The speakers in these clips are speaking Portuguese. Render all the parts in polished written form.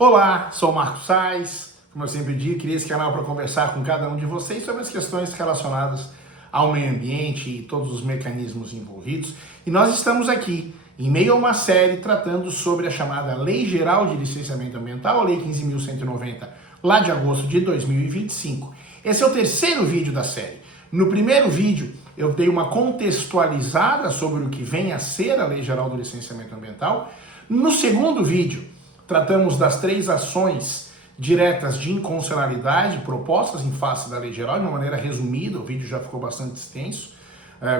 Olá, sou o Marcos Sais. Como eu sempre digo, criei esse canal para conversar com cada um de vocês sobre as questões relacionadas ao meio ambiente e todos os mecanismos envolvidos. E nós estamos aqui em meio a uma série tratando sobre a chamada Lei Geral de Licenciamento Ambiental, a Lei 15.190, lá de agosto de 2025. Esse é o terceiro vídeo da série. No primeiro vídeo, eu dei uma contextualizada sobre o que vem a ser a Lei Geral do Licenciamento Ambiental. No segundo vídeo, tratamos das 3 ações diretas de inconstitucionalidade propostas em face da Lei Geral, de uma maneira resumida. O vídeo já ficou bastante extenso.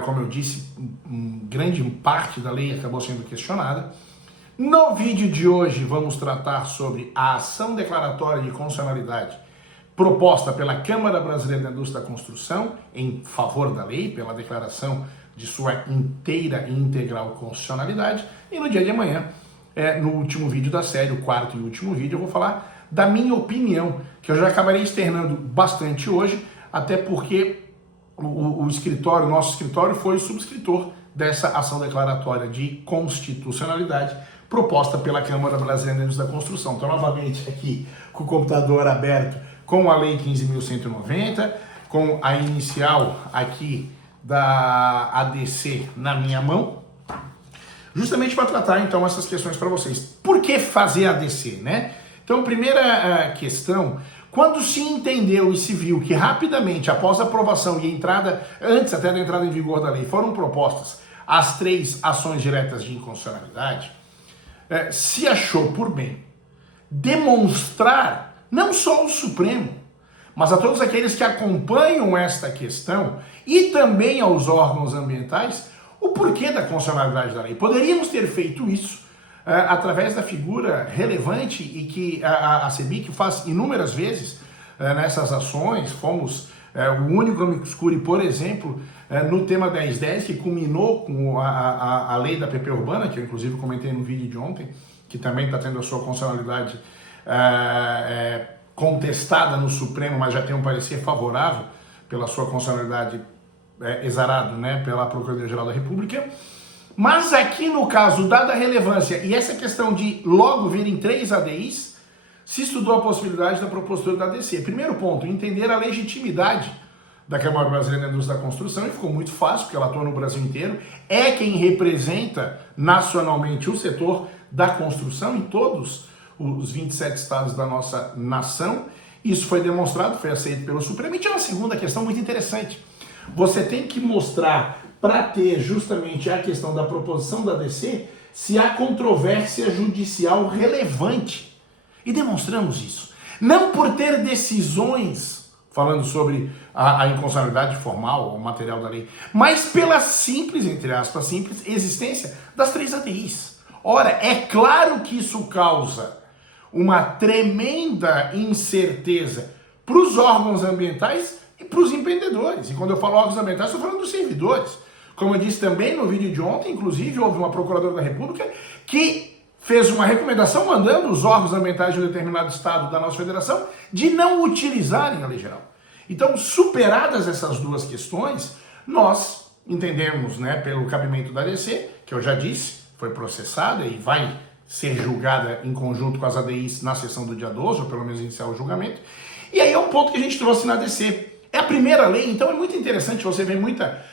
Como eu disse, grande parte da lei acabou sendo questionada. No vídeo de hoje, vamos tratar sobre a ação declaratória de constitucionalidade proposta pela Câmara Brasileira da Indústria da Construção em favor da lei, pela declaração de sua inteira e integral constitucionalidade. E no dia de amanhã, no último vídeo da série, o quarto e último vídeo, eu vou falar da minha opinião, que eu já acabarei externando bastante hoje, até porque o nosso escritório foi o subscritor dessa ação declaratória de constitucionalidade proposta pela Câmara Brasileira da Indústria da Construção. Então, novamente, aqui com o computador aberto, com a Lei 15.190, com a inicial aqui da ADC na minha mão, justamente para tratar, então, essas questões para vocês. Por que fazer ADC, né? Então, primeira questão, quando se entendeu e se viu que rapidamente, após a aprovação e entrada, antes até da entrada em vigor da lei, foram propostas as 3 ações diretas de inconstitucionalidade, se achou por bem demonstrar, não só ao Supremo, mas a todos aqueles que acompanham esta questão e também aos órgãos ambientais, o porquê da constitucionalidade da lei. Poderíamos ter feito isso através da figura relevante e que a CEBIC faz inúmeras vezes nessas ações. Fomos o único amicus curiae, por exemplo, no tema 1010, que culminou com a lei da PP Urbana, que eu inclusive comentei no vídeo de ontem, que também está tendo a sua constitucionalidade contestada no Supremo, mas já tem um parecer favorável pela sua constitucionalidade exarado, né, pela Procuradoria-Geral da República. Mas aqui no caso, dada a relevância e essa questão de logo virem 3 ADIs, se estudou a possibilidade da propositura da ADC. Primeiro ponto, entender a legitimidade da Câmara Brasileira da Indústria da Construção, e ficou muito fácil, porque ela atua no Brasil inteiro, é quem representa nacionalmente o setor da construção em todos os 27 estados da nossa nação. Isso foi demonstrado, foi aceito pelo Supremo. E tinha uma segunda questão muito interessante. Você tem que mostrar, para ter justamente a questão da proposição da ADC, se há controvérsia judicial relevante. E demonstramos isso. Não por ter decisões falando sobre a inconstitucionalidade formal ou material da lei, mas pela simples, entre aspas, simples existência das 3 ADIs. Ora, é claro que isso causa uma tremenda incerteza para os órgãos ambientais e para os empreendedores. E quando eu falo órgãos ambientais, estou falando dos servidores. Como eu disse também no vídeo de ontem, inclusive houve uma procuradora da República que fez uma recomendação mandando os órgãos ambientais de um determinado estado da nossa federação de não utilizarem a lei geral. Então, superadas essas 2 questões, nós entendemos, né, pelo cabimento da ADC, que eu já disse, foi processada e vai ser julgada em conjunto com as ADIs na sessão do dia 12, ou pelo menos iniciar o julgamento. E aí é um ponto que a gente trouxe na ADC. É a primeira lei, então é muito interessante, você vê muita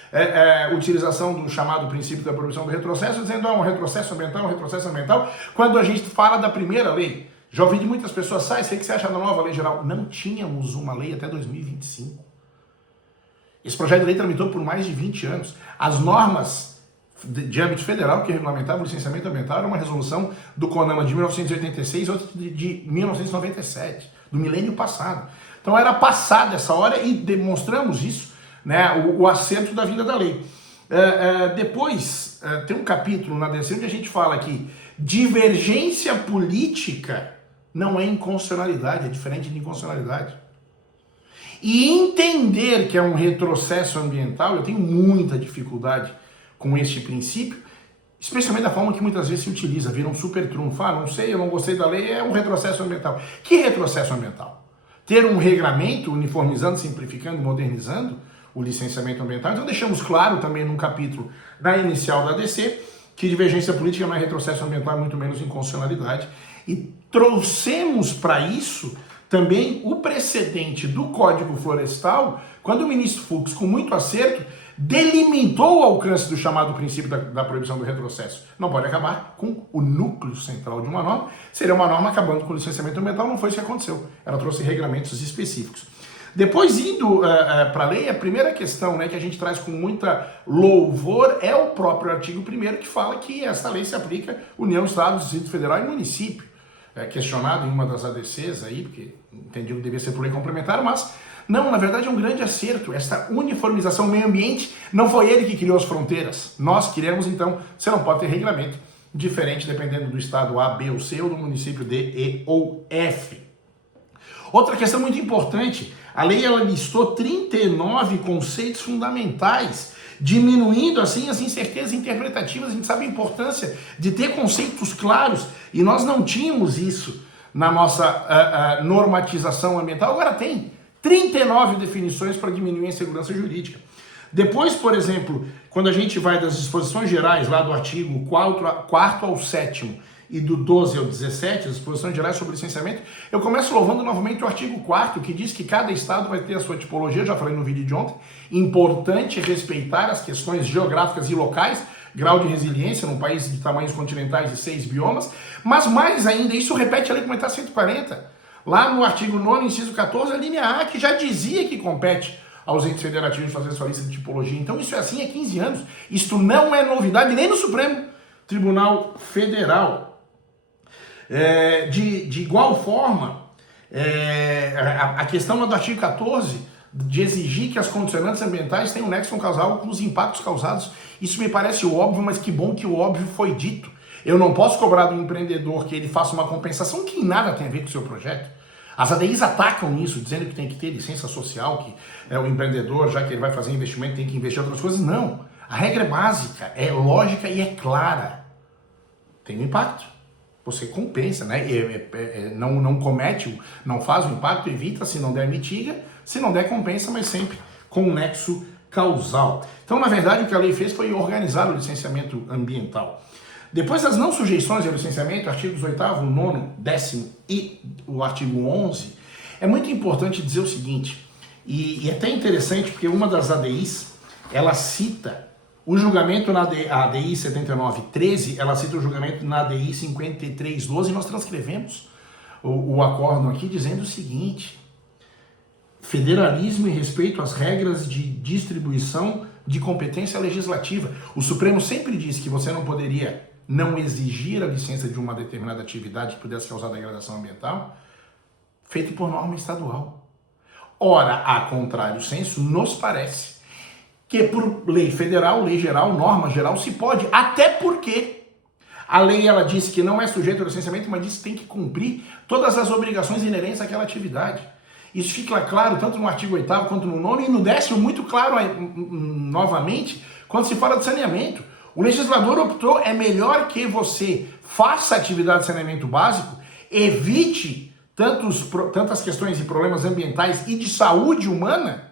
utilização do chamado princípio da proibição do retrocesso, dizendo um retrocesso ambiental, quando a gente fala da primeira lei. Já ouvi de muitas pessoas, sai, sei que você acha da nova lei geral. Não tínhamos uma lei até 2025. Esse projeto de lei tramitou por mais de 20 anos. As normas de âmbito federal que regulamentavam o licenciamento ambiental era uma resolução do CONAMA de 1986 e outra de 1997, do milênio passado. Então era passada essa hora e demonstramos isso, né, o acerto da vinda da lei. Depois tem um capítulo na ADC onde a gente fala que divergência política não é inconstitucionalidade, é diferente de inconstitucionalidade. E entender que é um retrocesso ambiental, eu tenho muita dificuldade com este princípio, especialmente da forma que muitas vezes se utiliza, vira um super trunfo. Não sei, eu não gostei da lei, é um retrocesso ambiental. Que retrocesso ambiental? Ter um regramento uniformizando, simplificando e modernizando o licenciamento ambiental. Então deixamos claro também num capítulo na inicial da ADC que divergência política não é retrocesso ambiental, muito menos inconstitucionalidade. E trouxemos para isso também o precedente do Código Florestal, quando o ministro Fux, com muito acerto, delimitou o alcance do chamado princípio da proibição do retrocesso. Não pode acabar com o núcleo central de uma norma, seria uma norma acabando com o licenciamento ambiental, não foi isso que aconteceu. Ela trouxe regramentos específicos. Depois, indo para a lei, a primeira questão, né, que a gente traz com muita louvor é o próprio artigo 1º, que fala que essa lei se aplica União, Estado, Distrito Federal e município. Questionado em uma das ADCs aí, porque entendi que devia ser por lei complementar, mas não, na verdade é um grande acerto. Esta uniformização meio ambiente, não foi ele que criou as fronteiras. Nós criamos, então, você não pode ter regulamento diferente dependendo do estado A, B ou C ou do município D, E ou F. Outra questão muito importante, a lei ela listou 39 conceitos fundamentais, diminuindo assim as incertezas interpretativas. A gente sabe a importância de ter conceitos claros e nós não tínhamos isso na nossa normatização ambiental. Agora tem 39 definições para diminuir a insegurança jurídica. Depois, por exemplo, quando a gente vai das disposições gerais lá do artigo 4º ao 7º e do 12 ao 17, as disposições gerais sobre licenciamento, eu começo louvando novamente o artigo 4º, que diz que cada estado vai ter a sua tipologia, já falei no vídeo de ontem, importante respeitar as questões geográficas e locais, grau de resiliência num país de tamanhos continentais e 6 biomas, mas mais ainda, isso repete a lei complementar 140, lá no artigo 9º, inciso 14, a linha A, que já dizia que compete aos entes federativos fazer sua lista de tipologia. Então isso é assim há 15 anos, isto não é novidade nem no Supremo Tribunal Federal. De igual forma, a questão do artigo 14 de exigir que as condicionantes ambientais tenham nexo causal com os impactos causados, isso me parece óbvio, mas que bom que o óbvio foi dito. Eu não posso cobrar do empreendedor que ele faça uma compensação que nada tem a ver com o seu projeto. As ADIs atacam nisso, dizendo que tem que ter licença social, que o empreendedor, já que ele vai fazer investimento, tem que investir em outras coisas. Não. A regra é básica, é lógica e é clara. Tem um impacto. Você compensa, né? Não comete, não faz o impacto, evita, se não der, mitiga, se não der, compensa, mas sempre com um nexo causal. Então, na verdade, o que a lei fez foi organizar o licenciamento ambiental. Depois das não sujeições ao licenciamento, artigos 8º, 9º, 10º e o artigo 11, é muito importante dizer o seguinte, e é até interessante porque uma das ADIs, ela cita o julgamento na ADI 79.13, ela cita o julgamento na ADI 53.12, e nós transcrevemos o acórdão aqui dizendo o seguinte: federalismo e respeito às regras de distribuição de competência legislativa. O Supremo sempre disse que você não poderia não exigir a licença de uma determinada atividade que pudesse causar degradação ambiental, feito por norma estadual. Ora, a contrário senso, nos parece que por lei federal, lei geral, norma geral, se pode, até porque a lei ela diz que não é sujeito ao licenciamento, mas diz que tem que cumprir todas as obrigações inerentes àquela atividade. Isso fica claro tanto no artigo 8º quanto no 9º, e no 10º muito claro novamente quando se fala de saneamento. O legislador optou, é melhor que você faça atividade de saneamento básico, evite tantas questões e problemas ambientais e de saúde humana,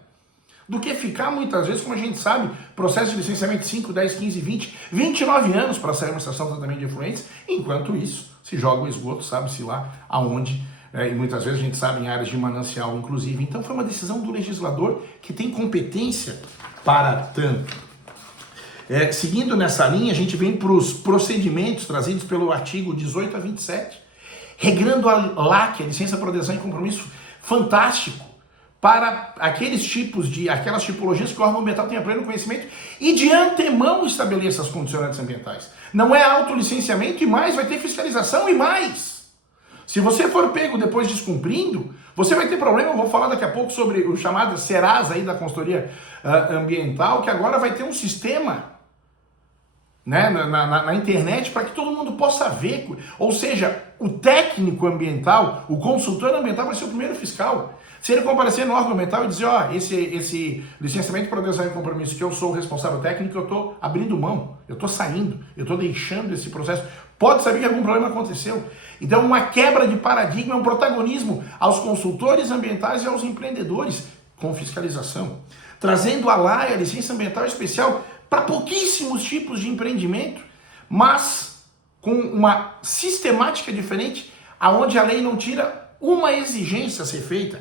do que ficar muitas vezes, como a gente sabe, processo de licenciamento de 5, 10, 15, 20, 29 anos para sair uma estação de tratamento de efluentes, enquanto isso se joga o esgoto, sabe-se lá aonde, e muitas vezes a gente sabe em áreas de manancial, inclusive. Então foi uma decisão do legislador que tem competência para tanto. Seguindo nessa linha, a gente vem para os procedimentos trazidos pelo artigo 18 a 27, regrando a LAC, a licença por adesão e compromisso, fantástico, para aquelas tipologias que o órgão ambiental tenha pleno conhecimento e de antemão estabeleça as condicionantes ambientais. Não é autolicenciamento e mais, vai ter fiscalização e mais. Se você for pego depois descumprindo, você vai ter problema. Eu vou falar daqui a pouco sobre o chamado Serasa aí da consultoria ambiental, que agora vai ter um sistema, né, na internet para que todo mundo possa ver. Ou seja, o técnico ambiental, o consultor ambiental vai ser o primeiro fiscal. Se ele comparecer no órgão ambiental e dizer, esse licenciamento por adesão e compromisso que eu sou o responsável técnico, eu estou abrindo mão, eu estou saindo, eu estou deixando esse processo, pode saber que algum problema aconteceu. Então, uma quebra de paradigma, um protagonismo aos consultores ambientais e aos empreendedores, com fiscalização. Trazendo a LAI, a licença ambiental especial, para pouquíssimos tipos de empreendimento, mas com uma sistemática diferente aonde a lei não tira uma exigência a ser feita.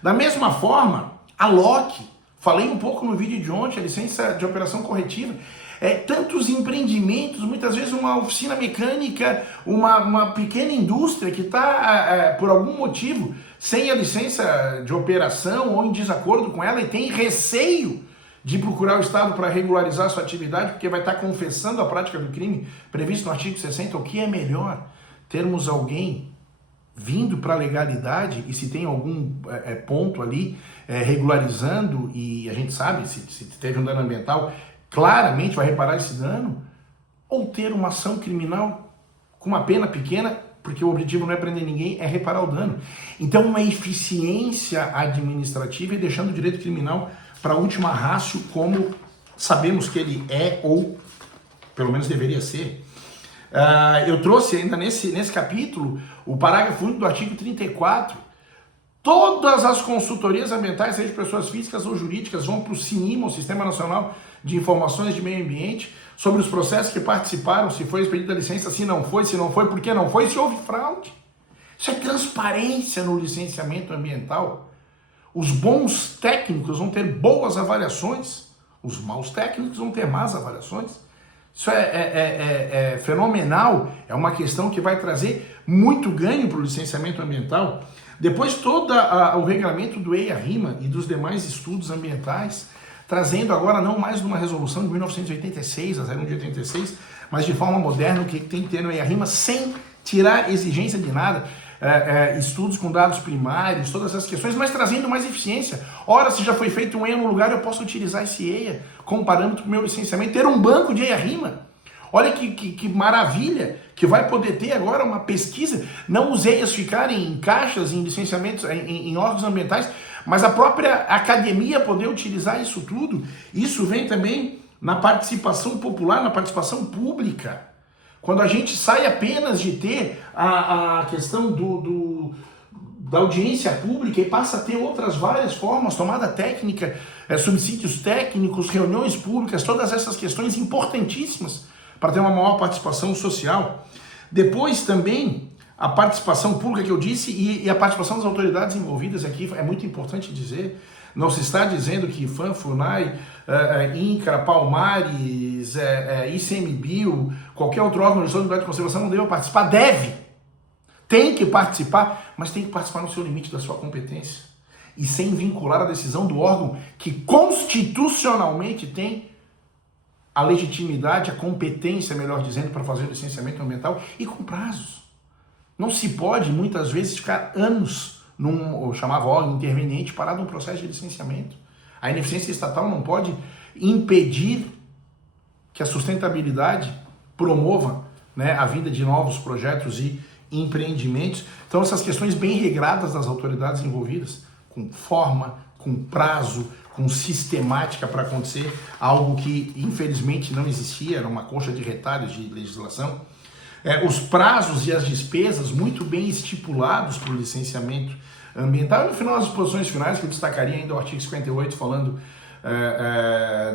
Da mesma forma, a LOC, falei um pouco no vídeo de ontem, a licença de operação corretiva, tantos empreendimentos, muitas vezes uma oficina mecânica, uma pequena indústria que está, por algum motivo, sem a licença de operação ou em desacordo com ela e tem receio de procurar o Estado para regularizar sua atividade, porque vai estar confessando a prática do crime previsto no artigo 60, o que é melhor? Termos alguém vindo para a legalidade e se tem algum ponto ali regularizando e a gente sabe se teve um dano ambiental, claramente vai reparar esse dano, ou ter uma ação criminal com uma pena pequena, porque o objetivo não é prender ninguém, é reparar o dano. Então uma eficiência administrativa e deixando o direito criminal para a última rácio, como sabemos que ele é, ou pelo menos deveria ser. Eu trouxe ainda nesse capítulo o parágrafo único do artigo 34. Todas as consultorias ambientais, seja pessoas físicas ou jurídicas, vão para o SINIMA, o Sistema Nacional de Informações de Meio Ambiente, sobre os processos que participaram, se foi expedida a licença, se não foi, por que não foi, se houve fraude. Isso é transparência no licenciamento ambiental. Os bons técnicos vão ter boas avaliações, os maus técnicos vão ter más avaliações. Isso é fenomenal, é uma questão que vai trazer muito ganho para o licenciamento ambiental. Depois todo o regulamento do EIA-RIMA e dos demais estudos ambientais, trazendo agora não mais numa resolução de 1986, a 01 de 86, mas de forma moderna o que tem que ter no EIA-RIMA sem tirar exigência de nada. Estudos com dados primários, todas essas questões, mas trazendo mais eficiência. Ora, se já foi feito um EIA no lugar, eu posso utilizar esse EIA como parâmetro para o meu licenciamento, ter um banco de EIA-RIMA. Olha que maravilha que vai poder ter agora uma pesquisa, não os EIAs ficarem em caixas, em licenciamentos, em órgãos ambientais, mas a própria academia poder utilizar isso tudo. Isso vem também na participação popular, na participação pública. Quando a gente sai apenas de ter a questão da audiência pública e passa a ter outras várias formas, tomada técnica, subsídios técnicos, reuniões públicas, todas essas questões importantíssimas para ter uma maior participação social. Depois também a participação pública que eu disse e a participação das autoridades envolvidas aqui é muito importante dizer. Não se está dizendo que IPHAN, FUNAI, INCRA, Palmares, ICMBio, qualquer outro órgão de unidade de conservação não deve participar. Deve! Tem que participar, mas tem que participar no seu limite da sua competência. E sem vincular a decisão do órgão que constitucionalmente tem a legitimidade, a competência, melhor dizendo, para fazer o licenciamento ambiental e com prazos. Não se pode, muitas vezes, ficar anos eu chamava órgão interveniente parado num processo de licenciamento. A ineficiência estatal não pode impedir que a sustentabilidade promova, né, a vinda de novos projetos e empreendimentos. Então essas questões bem regradas das autoridades envolvidas, com forma, com prazo, com sistemática para acontecer, algo que infelizmente não existia, era uma coxa de retalhos de legislação. Os prazos e as despesas muito bem estipulados para o licenciamento ambiental. E no final, as disposições finais, que eu destacaria ainda o artigo 58, falando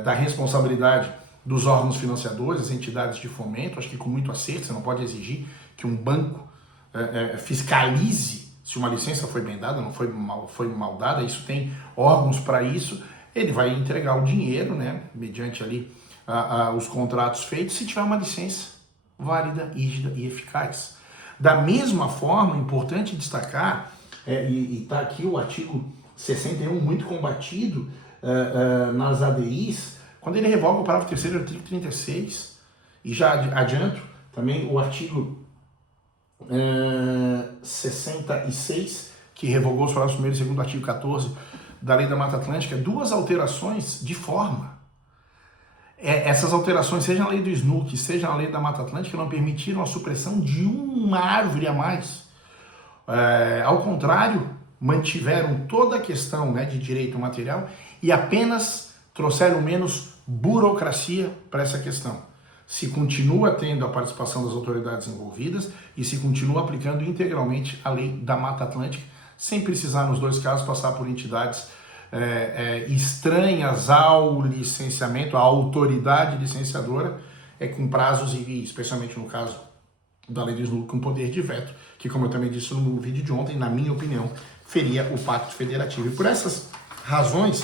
da responsabilidade dos órgãos financiadores, as entidades de fomento. Acho que com muito acerto, você não pode exigir que um banco fiscalize se uma licença foi bem dada, não foi mal dada. Isso tem órgãos para isso. Ele vai entregar o dinheiro, né, mediante ali os contratos feitos, se tiver uma licença válida, rígida e eficaz. Da mesma forma, importante destacar, e está aqui o artigo 61 muito combatido nas ADIs, quando ele revoga o parágrafo 3º do artigo 36, e já adianto também o artigo 66, que revogou os parágrafos 1º e 2º do artigo 14 da Lei da Mata Atlântica, duas alterações de forma. Essas alterações, seja na lei do SNUC, seja na lei da Mata Atlântica, não permitiram a supressão de uma árvore a mais. Ao contrário, mantiveram toda a questão, né, de direito material e apenas trouxeram menos burocracia para essa questão. Se continua tendo a participação das autoridades envolvidas e se continua aplicando integralmente a lei da Mata Atlântica, sem precisar, nos dois casos, passar por entidades estranhas ao licenciamento, à autoridade licenciadora, com prazos e, especialmente no caso da lei do Snook com poder de veto, que, como eu também disse no vídeo de ontem, na minha opinião, feria o Pacto Federativo. E por essas razões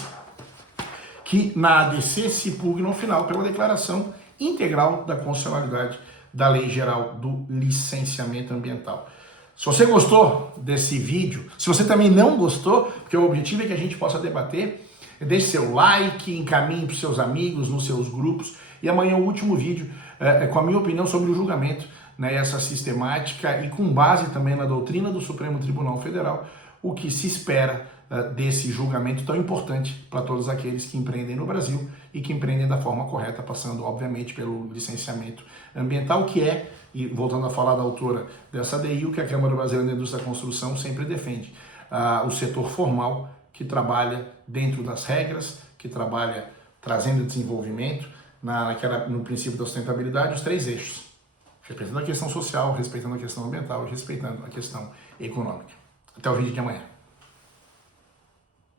que na ADC se pugna, no final, pela declaração integral da constitucionalidade da Lei Geral do Licenciamento Ambiental. Se você gostou desse vídeo, se você também não gostou, porque o objetivo é que a gente possa debater, deixe seu like, encaminhe para os seus amigos, nos seus grupos, e amanhã o último vídeo com a minha opinião sobre o julgamento, né, essa sistemática e com base também na doutrina do Supremo Tribunal Federal, o que se espera desse julgamento tão importante para todos aqueles que empreendem no Brasil e que empreendem da forma correta, passando, obviamente, pelo licenciamento ambiental, que é, e voltando a falar da autora dessa ADI, o que a Câmara Brasileira da Indústria da Construção sempre defende, o setor formal que trabalha dentro das regras, que trabalha trazendo desenvolvimento, no princípio da sustentabilidade, os 3 eixos, respeitando a questão social, respeitando a questão ambiental e respeitando a questão econômica. Até o vídeo de amanhã.